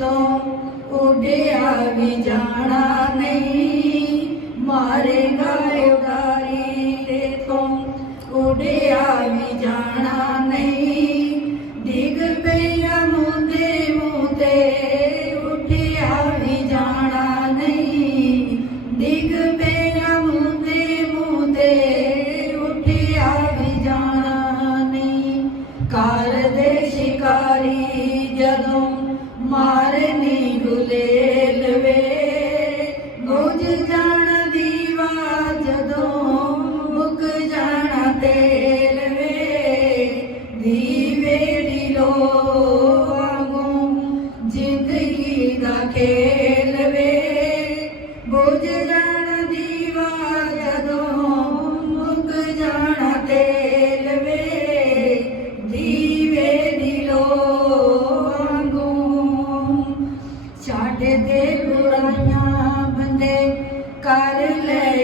ਤੇ ਤੋਂ ਉੱਡਿਆ ਵੀ ਜਾਣਾ। ਦੀਵੇ ਦਿਲੋ ਵਾਂਗੂ ਜ਼ਿੰਦਗੀ ਦਾ ਖੇਲ ਵੇ। ਬੁਝ ਜਾਣਾ ਦੀਵਾ ਜਦੋਂ ਮੁੱਕ ਜਾਣਾ ਤੇਲ ਵੇ। ਦੀਵੇ ਦਿਲੋ ਵਾਂਗੂ ਛੱਡ ਦੇ ਬੁਰਾਈਆਂ ਬੰਦੇ, ਕਰ ਲੈ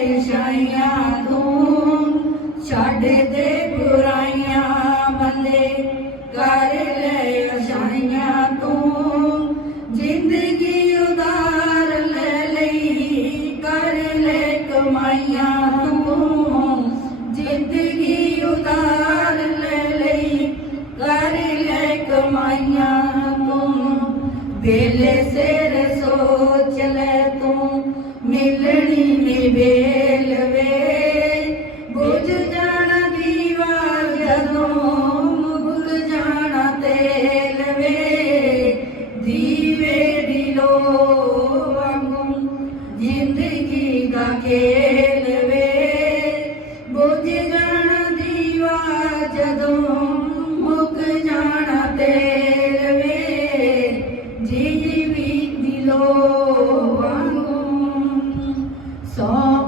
ਕਮਾਈਆਂ ਤੂੰ ਜ਼ਿੰਦਗੀ ਉਦਾਰ ਲੈ ਲਈ ਕਰ ਲੈ ਕਮਾਈਆਂ ਤੂੰ ਵੇਲੇ ਸਿਰ ਸੋਚ ਲੈ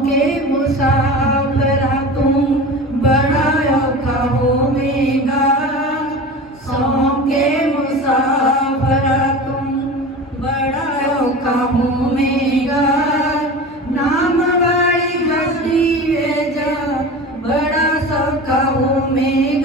ਕੇ ਮੁਸਾਫਰਾ ਤੂੰ ਬੜਾ ਔਖਾ ਹੋਵੇਗਾ। ਸੌ ਕੇ ਮੁਸਾਫਰਾ ਤੂੰ ਬੜਾ ਔਖਾ ਹੋਵੇਗਾ। ਨਾਮ ਵਾਲੀ ਗੱਡੀ ਵੇ ਜਾ ਬੜਾ ਸੌਖਾ ਹੋਵੇਗਾ।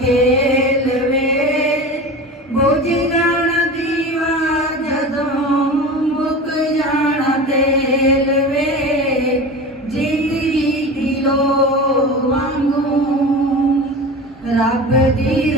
ਖੇਲ ਵੇ ਬੁਝ ਜਾਣਾ ਦੀਵਾ ਜਦੋਂ ਮੁੱਕ ਜਾਣਾ ਤੇਲ ਵੇ ਜ਼ਿੰਦਗੀ ਦਿਲੋ ਵਾਂਗੂ ਰੱਬ ਦੀ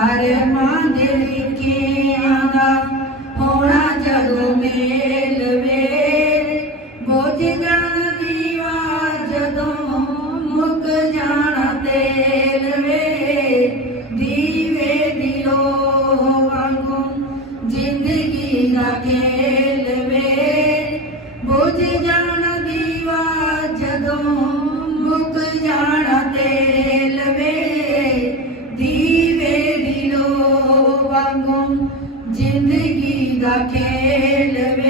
ਕਰਮਾਂ ਦੇ ਲਿਖਿਆਂ ਦਾ, ਹੋਣਾ ਜਦੋਂ ਮੇਲ ਵੇ ਬੋਝ ਜਾਣਾ ਦੀਵਾ ਜਦੋਂ ਮੁੱਕ ਜਾਣਾ ਤੇਲ ਵੇ ਦੀਵੇ ਦਿਲੋ ਵਾਂਗੂ ਜ਼ਿੰਦਗੀ ਦਾ ਖੇਲ ਵੇ ਬੋਝ ਜਾਣਾ ਦੀਵਾ ਜਦੋਂ ਮੁੱਕ ਜਾਣਾ ਤੇਲ ਵਾਂਗੂ ਜ਼ਿੰਦਗੀ ਦਾ ਖੇਲ ਵੇ